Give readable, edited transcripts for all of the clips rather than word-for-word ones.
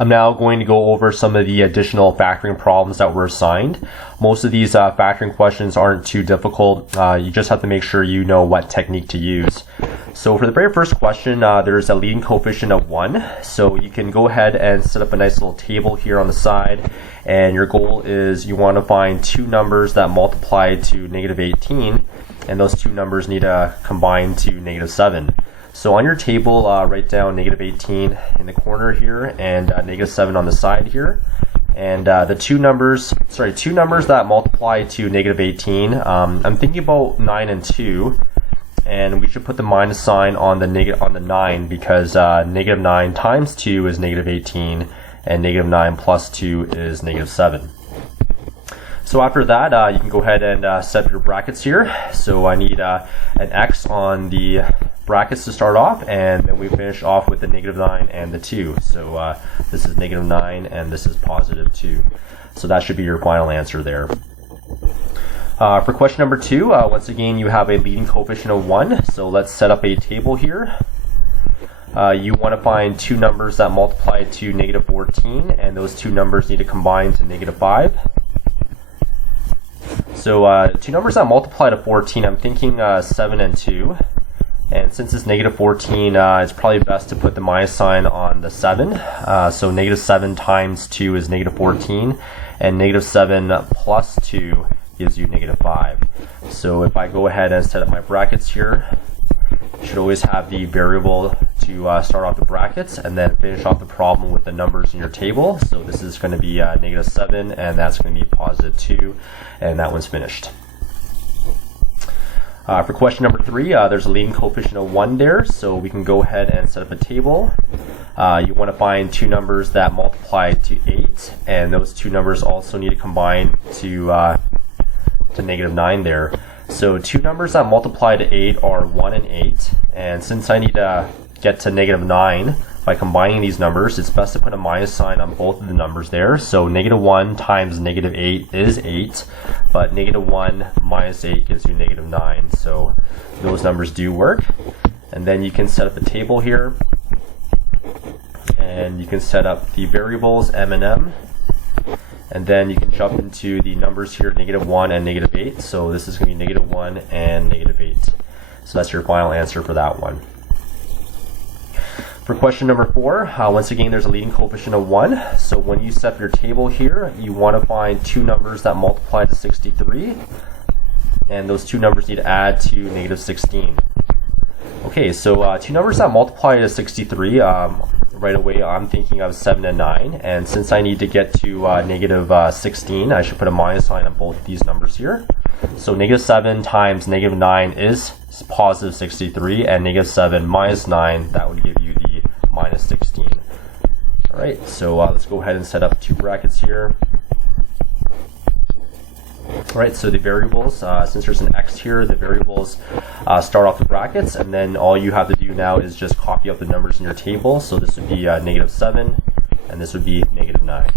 I'm now going to go over some of the additional factoring problems that were assigned. Most of these factoring questions aren't too difficult. You just have to make sure you know what technique to use. So for the very first question, there's a leading coefficient of 1. So you can go ahead and set up a nice little table here on the side. And your goal is you want to find two numbers that multiply to negative 18. And those two numbers need to combine to negative 7. So on your table, write down negative 18 in the corner here and negative 7 on the side here. And the two numbers that multiply to negative 18, I'm thinking about 9 and 2. And we should put the minus sign on the 9 because negative 9 times 2 is negative 18 and negative 9 plus 2 is negative 7. So after that, you can go ahead and set your brackets here. So I need an x on the brackets to start off, and then we finish off with the negative 9 and the 2. So this is negative 9 and this is positive 2. So that should be your final answer there. For question number 2, once again, you have a leading coefficient of 1. So let's set up a table here. You want to find two numbers that multiply to negative 14, and those two numbers need to combine to negative 5. So two numbers that multiply to 14, I'm thinking 7 and 2. And since it's negative 14, it's probably best to put the minus sign on the 7. So negative 7 times 2 is negative 14. And negative 7 plus 2 gives you negative 5. So if I go ahead and set up my brackets here, you should always have the variable to start off the brackets and then finish off the problem with the numbers in your table. So this is going to be negative 7 and that's going to be positive 2, and that one's finished. For question number 3, there's a leading coefficient of 1 there, so we can go ahead and set up a table. You want to find two numbers that multiply to 8, and those two numbers also need to combine to negative 9 there. So two numbers that multiply to 8 are 1 and 8, and since I need to get to negative 9 by combining these numbers, it's best to put a minus sign on both of the numbers there. So negative 1 times negative 8 is 8, but negative 1 minus 8 gives you negative 9. So those numbers do work. And then you can set up a table here, and you can set up the variables m and n. And then you can jump into the numbers here, negative 1 and negative 8. So this is going to be negative 1 and negative 8. So that's your final answer for that one. For question number 4, once again, there's a leading coefficient of 1. So when you set up your table here, you want to find two numbers that multiply to 63. And those two numbers need to add to negative 16. Okay, so two numbers that multiply to 63, right away I'm thinking of 7 and 9. And since I need to get to negative 16, I should put a minus sign on both of these numbers here. So negative 7 times negative 9 is positive 63, and negative 7 minus 9, that would give you the minus 16. Alright, so let's go ahead and set up two brackets here. Alright, so the variables, since there's an x here, the variables start off the brackets, and then all you have to do now is just copy out the numbers in your table. So this would be negative 7, and this would be negative 9.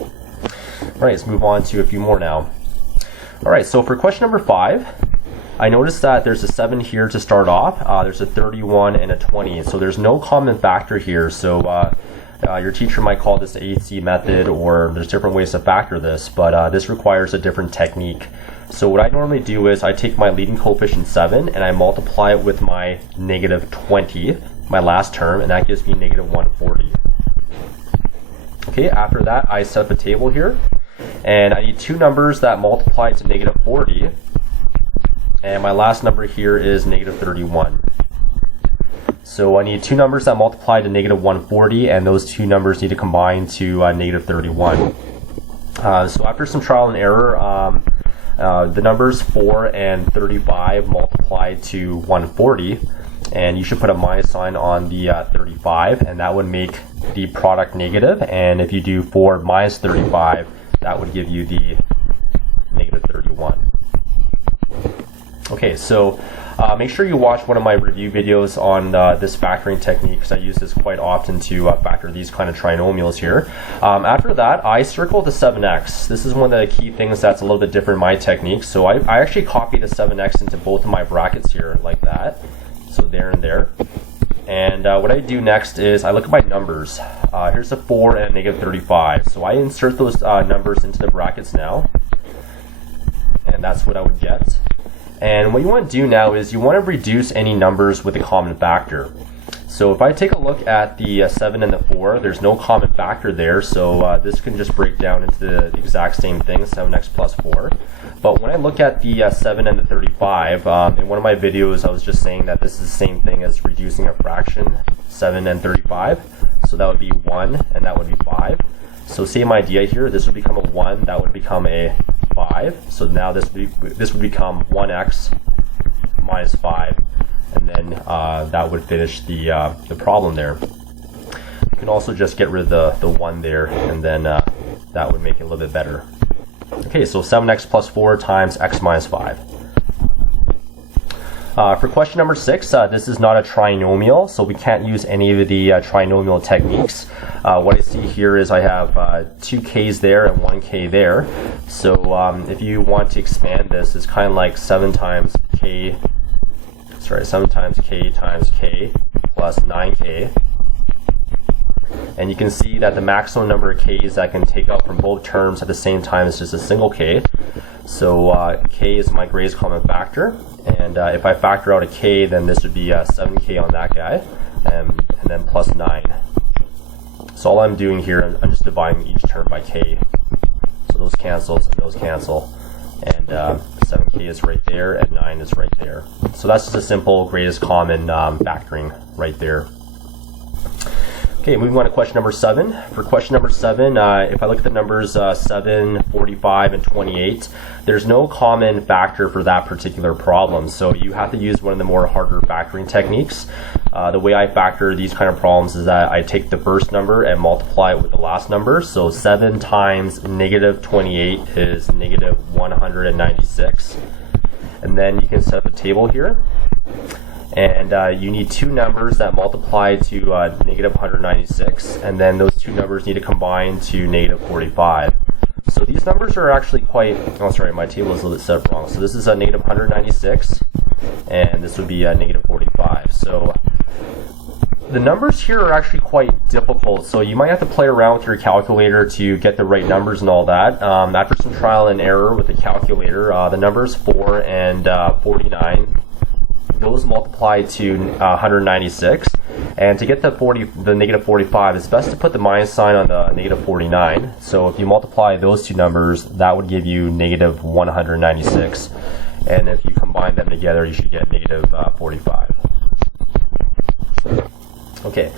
Alright, let's move on to a few more now. Alright, so for question number 5, I noticed that there's a 7 here to start off. There's a 31 and a 20, so there's no common factor here. So your teacher might call this the 8C method, or there's different ways to factor this, but this requires a different technique. So what I normally do is I take my leading coefficient 7 and I multiply it with my negative 20, my last term, and that gives me negative 140. Okay, after that I set up a table here, and I need two numbers that multiply to negative 40, and my last number here is negative 31. So I need two numbers that multiply to negative 140, and those two numbers need to combine to negative 31. So after some trial and error, the numbers 4 and 35 multiply to 140, and you should put a minus sign on the 35, and that would make the product negative. And if you do 4 minus 35, that would give you the negative 31. Okay, so make sure you watch one of my review videos on this factoring technique, because I use this quite often to factor these kind of trinomials here. After that, I circle the 7x. This is one of the key things that's a little bit different in my technique. So I actually copy the 7x into both of my brackets here like that. So there and there. And what I do next is I look at my numbers. Here's a 4 and a negative 35. So I insert those numbers into the brackets now. And that's what I would get. And what you want to do now is you want to reduce any numbers with a common factor. So if I take a look at the 7 and the 4, there's no common factor there, so this can just break down into the exact same thing, 7x plus 4. But when I look at the 7 and the 35, in one of my videos I was just saying that this is the same thing as reducing a fraction, 7 and 35. So that would be 1 and that would be 5. So same idea here, this would become a 1, that would become a 5. So now this would become 1x minus 5. And then that would finish the problem there. You can also just get rid of the 1 there, and then that would make it a little bit better. Okay, so 7x plus 4 times x minus 5. For question number 6, this is not a trinomial, so we can't use any of the trinomial techniques. What I see here is I have 2 k's there and 1 k there. So if you want to expand this, it's kind of like 7 times k times k plus 9k. And you can see that the maximum number of k's I can take out from both terms at the same time is just a single k. So k is my greatest common factor. And if I factor out a k, then this would be 7k on that guy, and then plus 9. So all I'm doing here, I'm just dividing each term by k. So those cancel, and those cancel. And 7k is right there, and 9 is right there. So that's just a simple greatest common factoring right there. Okay, moving on to question number 7. For question number 7, if I look at the numbers 7, 45, and 28, there's no common factor for that particular problem. So you have to use one of the more harder factoring techniques. The way I factor these kind of problems is that I take the first number and multiply it with the last number. So 7 times negative 28 is negative 196. And then you can set up a table here. And you need 2 numbers that multiply to negative 196, and then those 2 numbers need to combine to negative 45. So these numbers are actually quite, oh sorry, my table is a little bit set up wrong. So this is a negative 196, and this would be a negative 45. So the numbers here are actually quite difficult, so you might have to play around with your calculator to get the right numbers and all that. After some trial and error with the calculator, the numbers 4 and 49, those multiply to 196, and to get the negative 45, it's best to put the minus sign on the negative 49. So if you multiply those 2 numbers, that would give you negative 196, and if you combine them together, you should get negative 45. Okay,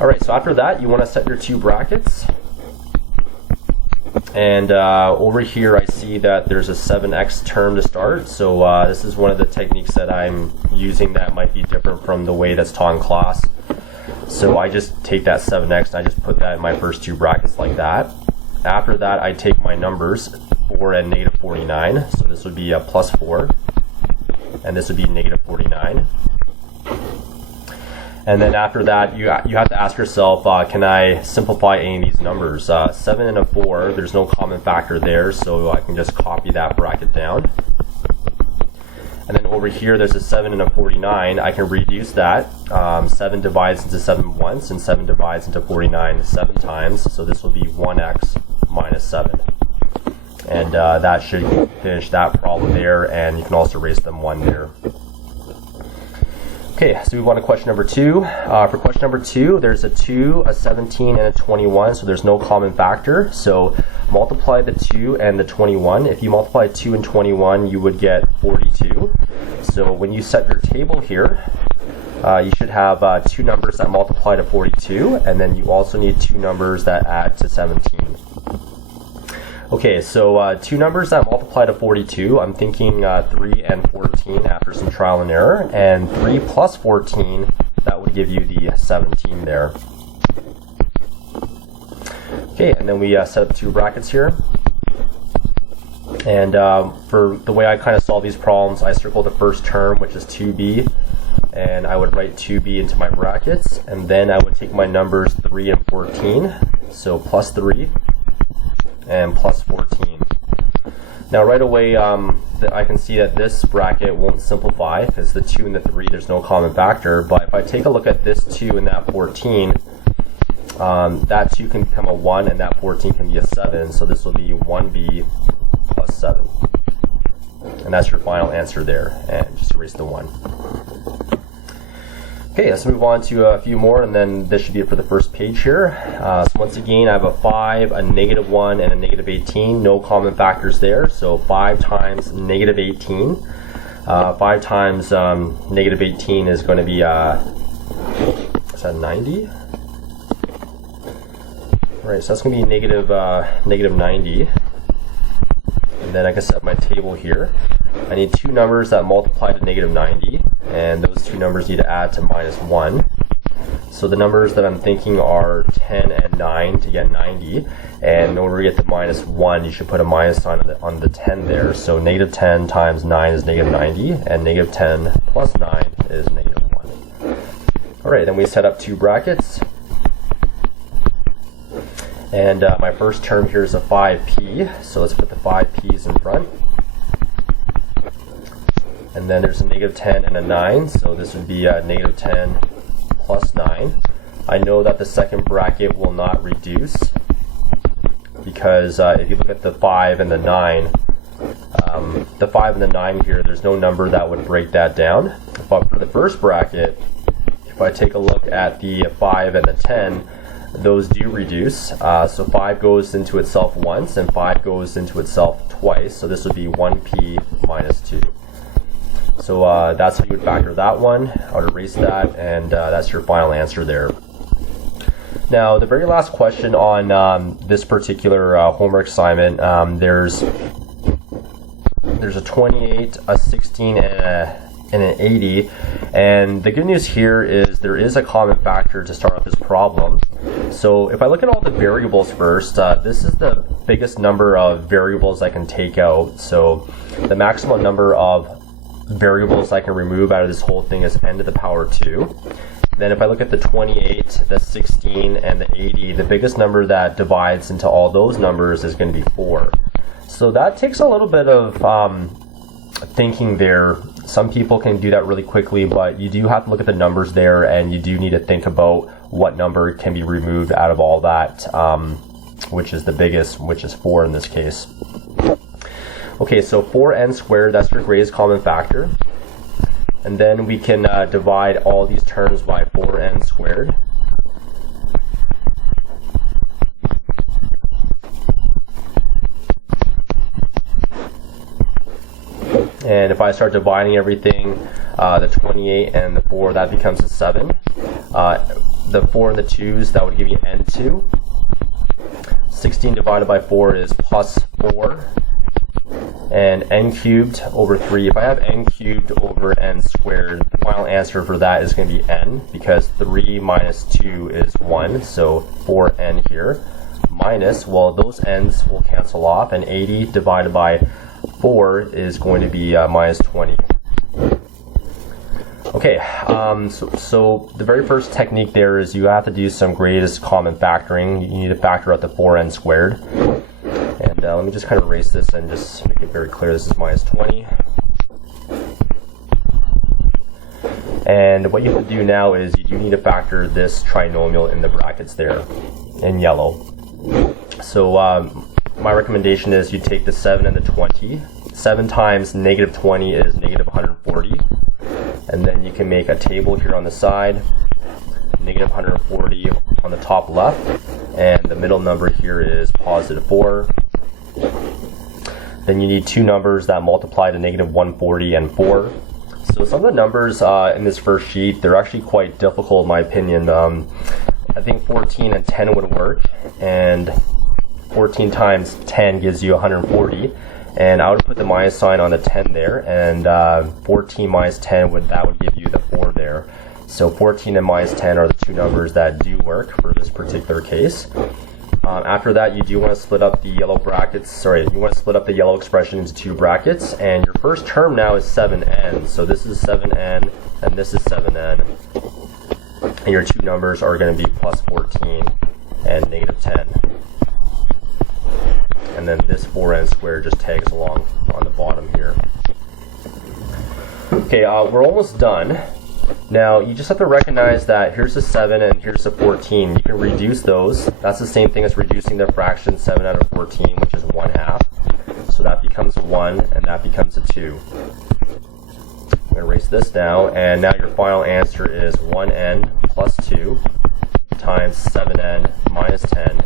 alright, so after that, you want to set your 2 brackets. And over here I see that there's a 7x term to start, so this is one of the techniques that I'm using that might be different from the way that's taught in class. So I just take that 7x and I just put that in my first 2 brackets like that. After that I take my numbers 4 and negative 49, so this would be a plus 4, and this would be negative 49. And then after that, you have to ask yourself, can I simplify any of these numbers? 7 and a 4, there's no common factor there, so I can just copy that bracket down. And then over here, there's a 7 and a 49. I can reduce that. 7 divides into 7 once, and 7 divides into 49 7 times, so this will be 1x minus 7. And that should finish that problem there, and you can also erase them 1 there. Okay, so we move on to question number 2. For question number 2, there's a 2, a 17, and a 21, so there's no common factor. So multiply the 2 and the 21. If you multiply 2 and 21, you would get 42. So when you set your table here, you should have 2 numbers that multiply to 42, and then you also need 2 numbers that add to 17. Okay, so 2 numbers that multiply to 42, I'm thinking 3 and 14 after some trial and error, and 3 plus 14, that would give you the 17 there. Okay, and then we set up 2 brackets here. And for the way I kind of solve these problems, I circle the first term, which is 2b, and I would write 2b into my brackets, and then I would take my numbers 3 and 14, so plus 3 and plus 14. Now right away, I can see that this bracket won't simplify because the 2 and the 3, there's no common factor. But if I take a look at this 2 and that 14, that 2 can become a 1 and that 14 can be a 7. So this will be 1b plus 7. And that's your final answer there. And just erase the 1. Okay, let's move on to a few more, and then this should be it for the first page here. So once again, I have a 5, a -1, and a -18. No common factors there. So 5 times -18. 5 times -18 is going to be, is that 90? Right, so that's going to be negative 90. And then I can set my table here. I need two numbers that multiply to -90, and those two numbers need to add to -1. So the numbers that I'm thinking are 10 and 9 to get 90, and in order to get to -1, you should put a minus sign on the 10 there. So -10 times 9 is -90, and -10 plus 9 is -1. Alright, then we set up two brackets. And my first term here is a 5p, so let's put the 5p's in front. And then there's a -10 and a 9, so this would be -10 plus 9. I know that the second bracket will not reduce because if you look at the 5 and the 9, the 5 and the 9 here, there's no number that would break that down. But for the first bracket, if I take a look at the 5 and the 10, those do reduce. So 5 goes into itself once and 5 goes into itself twice. So this would be 1p minus 2. So that's how you would factor that one. I would erase that, and that's your final answer there. Now, the very last question on this particular homework assignment, there's a 28, a 16, and an 80. And the good news here is there is a common factor to start off this problem. So if I look at all the variables first, this is the biggest number of variables I can take out. So the maximum number of variables I can remove out of this whole thing is n to the power 2. Then if I look at the 28, the 16, and the 80, the biggest number that divides into all those numbers is going to be 4. So that takes a little bit of thinking there. Some people can do that really quickly, but you do have to look at the numbers there, and you do need to think about what number can be removed out of all that, which is the biggest, which is 4 in this case. Okay, so 4n squared, that's your greatest common factor. And then we can divide all these terms by 4n squared. And if I start dividing everything, the 28 and the 4, that becomes a 7. The 4 and the 2's, that would give you n2. 16 divided by 4 is plus 4. And n cubed over 3. If I have n cubed over n squared, the final answer for that is going to be n, because 3 minus 2 is 1, so 4n here. Minus, well, those n's will cancel off, and 80 divided by 4 is going to be minus 20. Okay, so the very first technique there is you have to do some greatest common factoring. You need to factor out the 4n squared. And let me just kind of erase this and just make it very clear this is minus 20. And what you have to do now is you do need to factor this trinomial in the brackets there in yellow. So my recommendation is you take the 7 and the 20. 7 times -20 is -140. And then you can make a table here on the side, -140 on the top left, and the middle number here is positive 4. Then you need two numbers that multiply to -140 and 4. So some of the numbers in this first sheet, they're actually quite difficult in my opinion. I think 14 and 10 would work, and 14 times 10 gives you 140. And I would put the minus sign on the 10 there, and 14 minus 10 would give you the 4 there. So 14 and minus 10 are the two numbers that do work for this particular case. After that, you do want to split up the yellow brackets, you want to split up the yellow expression into two brackets, and your first term now is 7n. So this is 7n, and this is 7n. And your two numbers are going to be plus 14 and -10. and then this 4n squared just tags along on the bottom here. Okay, we're almost done. Now, you just have to recognize that here's a 7 and here's a 14. You can reduce those. That's the same thing as reducing the fraction 7 out of 14, which is 1/2. So that becomes 1, and that becomes a 2. I'm going to erase this now, and now your final answer is 1n plus 2 times 7n minus 10,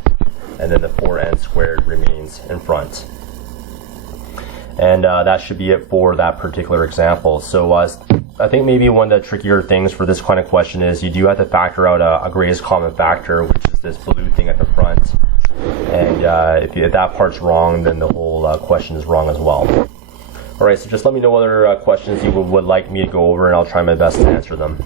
and then the 4n squared remains in front. And that should be it for that particular example. So I think maybe one of the trickier things for this kind of question is you do have to factor out a greatest common factor, which is this blue thing at the front. And if that part's wrong, then the whole question is wrong as well. Alright, so just let me know what other questions you would like me to go over, and I'll try my best to answer them.